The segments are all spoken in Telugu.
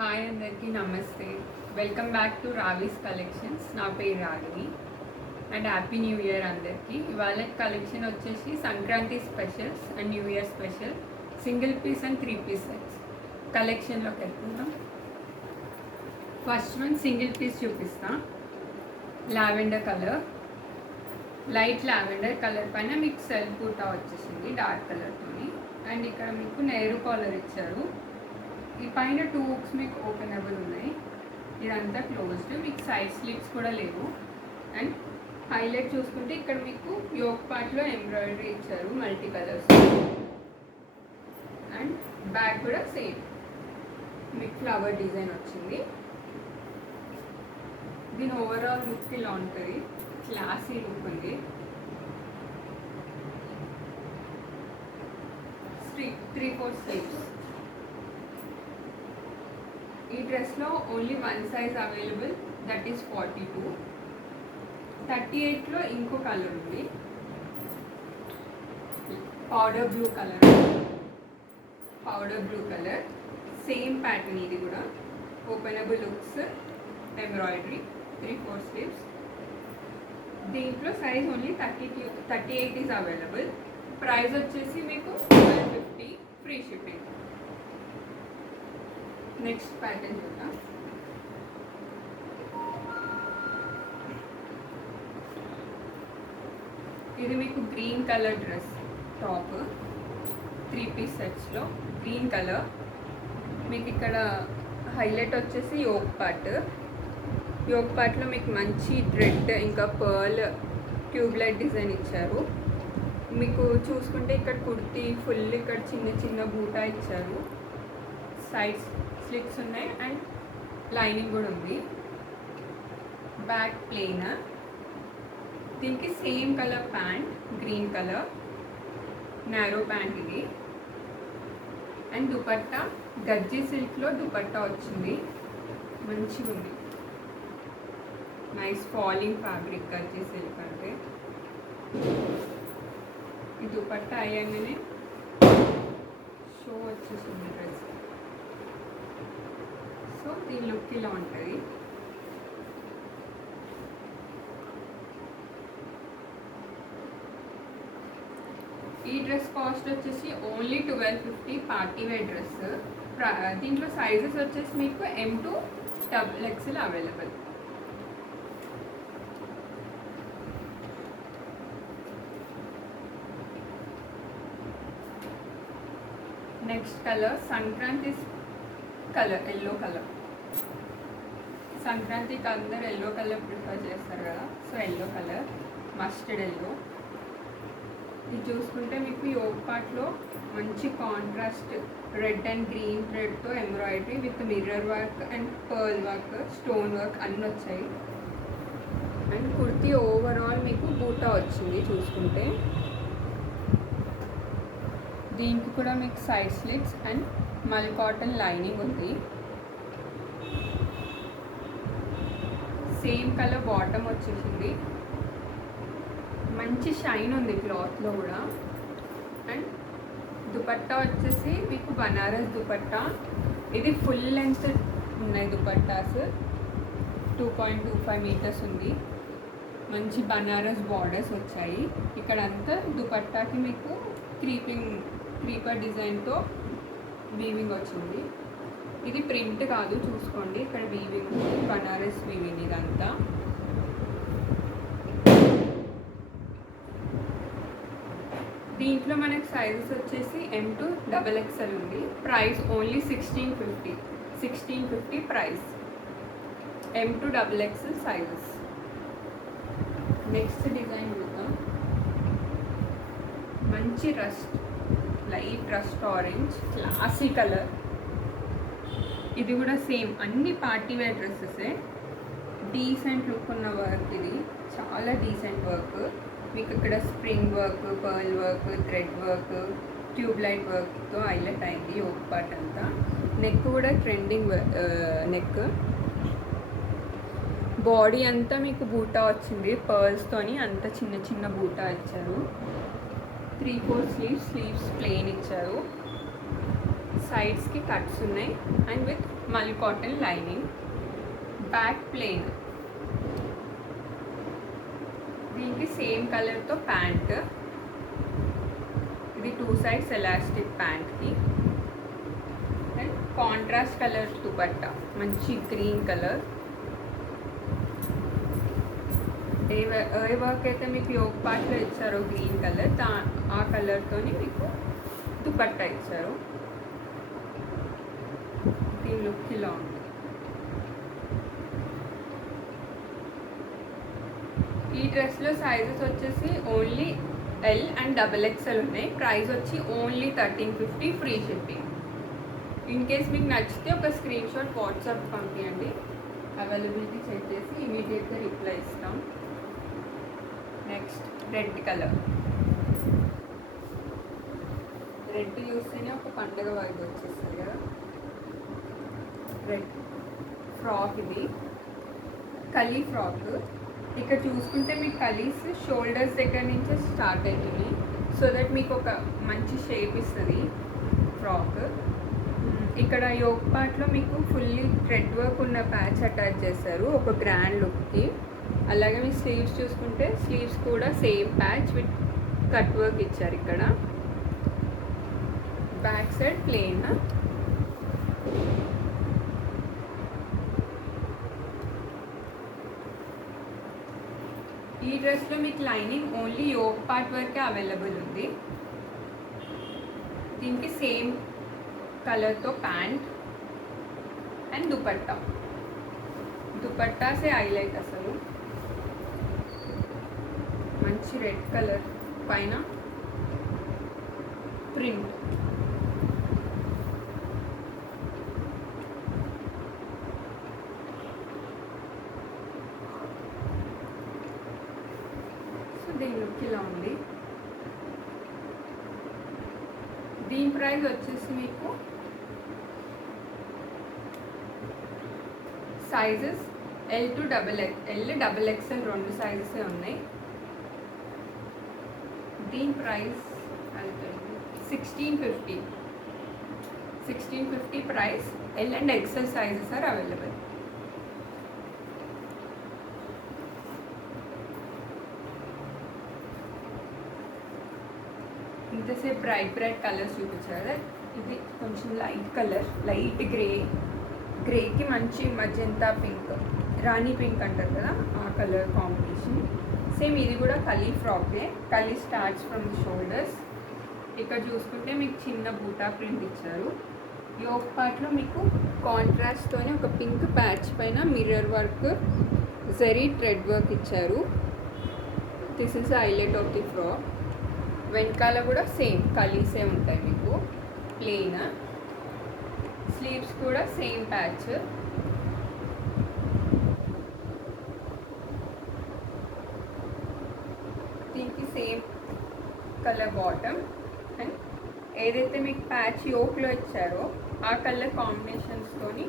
హాయ్ అందరికీ నమస్తే. Welcome back to Ravi's collections. నా పేరు Ragini and happy new year అందరికీ. ఇవాళ కలెక్షన్ వచ్చేసి Sankranti specials and new year special single piece and 3 piece sets కలెక్షన్లోకి వెళ్తున్నాం. ఫస్ట్ వన్ సింగిల్ పీస్ చూపిస్తా. Lavender colour, light lavender colour పైన మీకు సెల్ఫ్ బూటా వచ్చేసింది డార్క్ కలర్తోని. అండ్ ఇక్కడ మీకు నెహ్రూ కాలర్ ఇచ్చారు. ఈ పైన 2 హుక్స్ మీకు ఓపెనబుల్ ఉన్నాయి. ఇదంతా క్లోజ్డ్, మీకు సైడ్ స్లిట్స్ కూడా లేవు. అండ్ హైలైట్ చూసుకుంటే ఇక్కడ మీకు యోక్ పార్ట్లో ఎంబ్రాయిడరీ ఇచ్చారు మల్టీ కలర్స్. అండ్ బ్యాక్ కూడా సేమ్ మీకు ఫ్లవర్ డిజైన్ వచ్చింది. దీని ఓవరాల్ లుక్ ఇలా ఉంటుంది, క్లాసీ లుక్ ఉంది. 3/4 స్లీవ్స్. ఈ డ్రెస్లో only 1 size available, that is 42. 38లో ఇంకో కలర్ ఉంది, powder blue colour, same pattern. ఇది కూడా ఓపెనబుల్ లుక్స్, ఎంబ్రాయిడరీ, 3/4 స్లీవ్స్. దీంట్లో size only 38 is available. Price వచ్చేసి మీకు 1250, ఫ్రీ షిప్పింగ్. నెక్స్ట్ ప్యాటర్న్ చూద్దాం. ఇది మీకు green colour dress top, 3 piece సెట్స్లో గ్రీన్ కలర్. మీకు ఇక్కడ హైలైట్ వచ్చేసి యోక్ పార్ట్లో మీకు మంచి థ్రెడ్ ఇంకా పర్ల్ ట్యూబ్లైట్ డిజైన్ ఇచ్చారు. మీకు చూసుకుంటే ఇక్కడ కుర్తీ ఫుల్, ఇక్కడ చిన్న చిన్న బూటా ఇచ్చారు. సైడ్స్ స్లిట్స్ ఉన్నాయి అండ్ లైనింగ్ కూడా ఉంది. Back plain. దీనికి same colour pant, green colour narrow pant ఇది. అండ్ దుపట్టా గజ్జి సిల్క్లో దుపట్టా వచ్చింది, మంచిగా ఉంది. Nice falling fabric gaji silk అంటే. ఈ దుపట్టా అయ్యాగానే షో వచ్చేసింది డ్రెస్. సో దీని లుక్ ఇలా ఉంటుంది. ఈ డ్రెస్ కాస్ట్ వచ్చేసి ఓన్లీ 1250, పార్టీ వేర్ డ్రెస్. దీంట్లో సైజెస్ వచ్చేసి మీకు M to XXL available. Next colour Sankranti colour, yellow colour. సంక్రాంతికి అందరు ఎల్లో కలర్ ప్రిఫర్ చేస్తారు కదా, so yellow colour, mustard yellow. ఇది చూసుకుంటే మీకు యోక్ పార్ట్లో మంచి కాంట్రాస్ట్ రెడ్ అండ్ గ్రీన్ థ్రెడ్తో embroidery with mirror work and pearl work, stone work అన్నీ వచ్చాయి. అండ్ కుర్తీ ఓవరాల్ మీకు బూటా వచ్చింది చూసుకుంటే. దీనికి కూడా మీకు సైడ్ స్లిట్స్ అండ్ మల్ కాటన్ లైనింగ్ ఉంది. సేమ్ కలర్ బాటమ్ వచ్చేసింది. మంచి షైన్ ఉంది క్లాత్లో కూడా. అండ్ దుపట్టా వచ్చేసి మీకు బనారస్ దుపట్టా. ఇది ఫుల్ లెంత్ ఉన్నాయి దుపట్టాస్, 2.25 మీటర్స్ ఉంది. మంచి బనారస్ బార్డర్స్ వచ్చాయి. ఇక్కడంతా దుపట్టాకి మీకు క్రీపర్ డిజైన్తో వీవింగ్ వచ్చింది. ఇది ప్రింట్ కాదు, చూసుకోండి ఇక్కడ వీవింగ్ ఉంది, బనారస్ వీవింగ్ ఇదంతా. దీంట్లో మనకి సైజెస్ వచ్చేసి M to XXL ఉంది. Price only 1650 price. M to XXL sizes. Next design చూద్దాం. మంచి light rust orange, classy colour. ఇది కూడా సేమ్, అన్ని పార్టీ వేర్ డ్రెస్సెసే. డీసెంట్ లుక్ ఉన్న వర్క్, ఇది చాలా డీసెంట్ వర్క్. మీకు ఇక్కడ spring work, pearl work, thread work, tubelight వర్క్తో హైలైట్ అయింది యోక్ పార్ట్ అంతా. నెక్ కూడా ట్రెండింగ్ నెక్. బాడీ అంతా మీకు బూటా వచ్చింది పర్ల్స్తోని, అంత చిన్న చిన్న బూటా ఇచ్చారు. 3/4 స్లీవ్స్ ప్లెయిన్ ఇచ్చారు. సైడ్స్కి కట్స్ ఉన్నాయి and with mul cotton lining, back plain. దీనికి సేమ్ కలర్తో ప్యాంట్. ఇది 2 sides ఎలాస్టిక్ ప్యాంట్కి. అండ్ కాంట్రాస్ట్ కలర్ దుపట్టా, మంచి గ్రీన్ కలర్. ఏ వర్క్ అయితే మీకు యోక్ పార్ట్లో ఇచ్చారో గ్రీన్ కలర్, ఆ కలర్తోని మీకు దుపట్టా ఇచ్చారు. దీని లుక్ ఇలా ఉంది. ఈ డ్రెస్లో సైజెస్ వచ్చేసి ఓన్లీ L and XXL ఉన్నాయి. ప్రైస్ వచ్చి only 1350, free shipping. In case మీకు నచ్చితే ఒక స్క్రీన్ షాట్ వాట్సాప్ పంపించండి. అవైలబిలిటీ చెక్ చేసి ఇమీడియట్గా రిప్లై ఇస్తాం. Next red colour. రెడ్ చూస్తేనే ఒక పండుగ వైబ్ వచ్చేస్తుంది కదా. రెడ్ ఫ్రాక్, ఇది కలీ ఫ్రాక్. ఇక్కడ చూసుకుంటే మీకు కలీస్ షోల్డర్స్ దగ్గర నుంచే స్టార్ట్ అవుతుంది, సో దట్ మీకు ఒక మంచి షేప్ ఇస్తుంది ఫ్రాక్. ఇక్కడ యోక్ పార్ట్లో మీకు ఫుల్లీ థ్రెడ్ వర్క్ ఉన్న ప్యాచ్ అటాచ్ చేస్తారు ఒక గ్రాండ్ లుక్కి. అలాగే మీ స్లీవ్స్ చూసుకుంటే స్లీవ్స్ కూడా same patch with cut work ఇచ్చారు ఇక్కడ. Back side plain. ఈ డ్రెస్లో మీకు లైనింగ్ ఓన్లీ యోక్ పార్ట్ వరకే అవైలబుల్ ఉంది. దీనికి సేమ్ కలర్తో pant and dupatta. Dupatta say highlight అసలు. మంచి రెడ్ కలర్ పైన ప్రింట్. దీని లుక్ ఇలా ఉంది. దీని ప్రైస్ వచ్చేసి మీకు సైజెస్ L to XXL రెండు సైజెసే ఉన్నాయి. దీని price 1650 price. L and XL sizes are available. ఇంతసేపు బ్రైట్ కలర్స్ చూపించారు కదా. ఇది కొంచెం లైట్ కలర్, లైట్ గ్రేకి మంచి మజెంతా పింక్, రాణి పింక్ అంటారు కదా, ఆ కలర్ కాంబినేషన్. సేమ్ ఇది కూడా కలీ ఫ్రాకే. కలీ స్టార్ట్స్ ఫ్రమ్ ది షోల్డర్స్. ఇక్కడ చూసుకుంటే మీకు చిన్న బూటా ప్రింట్ ఇచ్చారు. యోక్ పార్ట్లో మీకు కాంట్రాస్ట్తోనే ఒక పింక్ ప్యాచ్ పైన mirror work, zari thread work ఇచ్చారు. This is highlight of the frock. వెనకాల కూడా సేమ్ కలీసే ఉంటాయి మీకు, ప్లెయిన్. స్లీవ్స్ కూడా సేమ్ ప్యాచ్. దీనికి సేమ్ కలర్ బాటమ్ అండ్ ఏదైతే మీకు ప్యాచ్ యోక్లో ఇచ్చారో ఆ కలర్ కాంబినేషన్స్తోని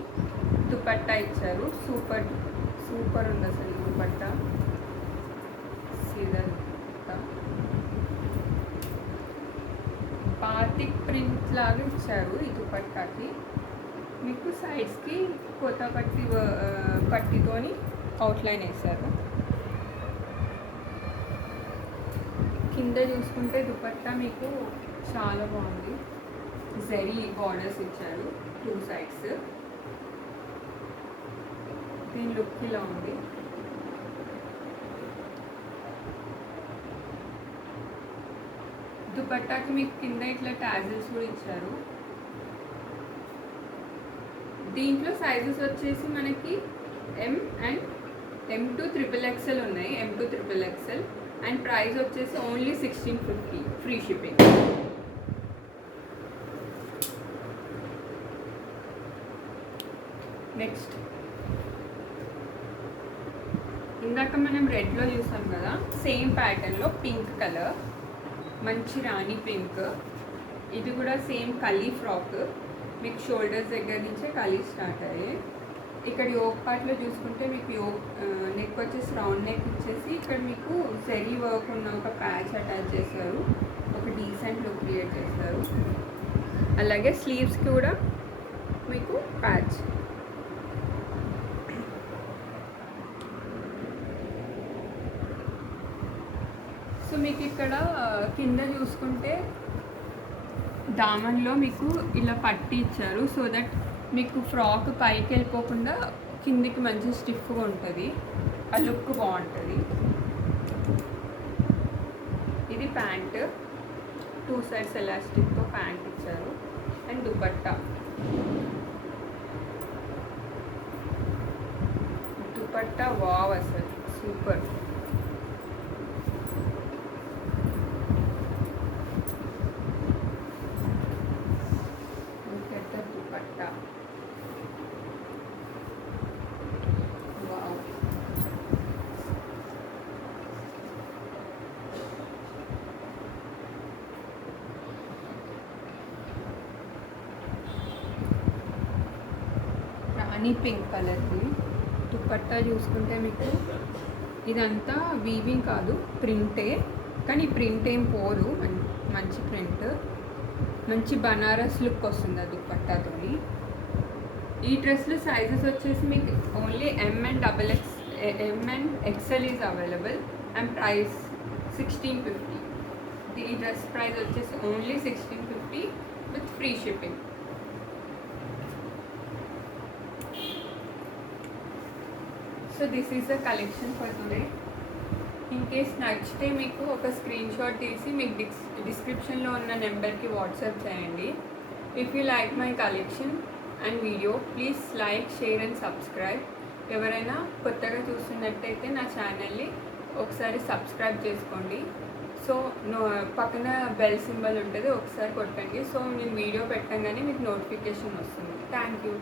దుపట్టా ఇచ్చారు. సూపర్ ఉంది అసలు ఈ దుపట్టా. సీజన్ బాతిక్ ప్రింట్ లాగా ఇచ్చారు ఈ దుపట్టాకి. మీకు సైడ్స్కి కొత్త పట్టితోని అవుట్లైన్ వేశారు. కింద చూసుకుంటే దుపట్టా మీకు చాలా బాగుంది. జరీ బార్డర్స్ ఇచ్చారు 2 sides. దీని లుక్ ఇలా ఉంది. దుపట్టాకి మీకు కింద ఇట్లా టాజిల్స్ కూడా ఇచ్చారు. దీంట్లో సైజెస్ వచ్చేసి మనకి M to XXL ఉన్నాయి. M to XXL and price వచ్చేసి ఓన్లీ 1650, ఫ్రీ షిప్పింగ్. నెక్స్ట్ ఇందాక మనం రెడ్లో చూసాం కదా, సేమ్ ప్యాటర్న్లో పింక్ కలర్, మంచి రాణి పింక్. ఇది కూడా సేమ్ కలీ ఫ్రాక్. మీకు షోల్డర్స్ దగ్గర నుంచే కలీ స్టార్ట్ అయ్యాయి. ఇక్కడ యోక్ పార్ట్లో చూసుకుంటే మీకు నెక్ వచ్చేసి రౌండ్ నెక్ ఇచ్చేసి ఇక్కడ మీకు జరీ వర్క్ ఉన్న ఒక ప్యాచ్ అటాచ్ చేశారు. ఒక డీసెంట్ లుక్ క్రియేట్ చేశారు. అలాగే స్లీవ్స్కి కూడా మీకు ప్యాచ్ మీకు ఇక్కడ కింద చూసుకుంటే దామన్లో మీకు ఇలా పట్టి ఇచ్చారు, సో దట్ మీకు ఫ్రాక్ పైకి వెళ్ళిపోకుండా కిందికి మంచి స్టిఫ్గా ఉంటుంది, ఆ లుక్ బాగుంటుంది. ఇది ప్యాంట్, 2 సైడ్స్ ఎలాస్టిక్తో ప్యాంట్ ఇచ్చారు. అండ్ దుపట్టా వావ్, అసలు super. Look at the dupatta. Wow. Rani pink కలర్ది దుపట్టా చూసుకుంటే మీకు ఇదంతా వీవింగ్ కాదు, ప్రింటే. కానీ ప్రింట్ ఏం పోదు, మంచి ప్రింట్, మంచి బనారస్ లుక్ వస్తుంది ఆ దుపట్టాతో. ఈ డ్రెస్లో సైజెస్ వచ్చేసి మీకు only M and XL is available. And price 1650. ఈ డ్రెస్ ప్రైస్ వచ్చేసి only 1650 with free shipping. So this is the collection for today. In case నచ్చితే మీకు ఒక స్క్రీన్ షాట్ తీసి మీకు డిస్క్రిప్షన్లో ఉన్న నెంబర్కి వాట్సాప్ చేయండి. If you like my collection and video, please like, share and subscribe. ఎవరైనా కొత్తగా చూస్తున్నట్టయితే నా ఛానల్ని ఒకసారి సబ్స్క్రైబ్ చేసుకోండి. సో పక్కన బెల్ సింబల్ ఉంటుంది, ఒకసారి కొట్టండి. సో నేను వీడియో పెట్టగానే మీకు నోటిఫికేషన్ వస్తుంది. Thank you.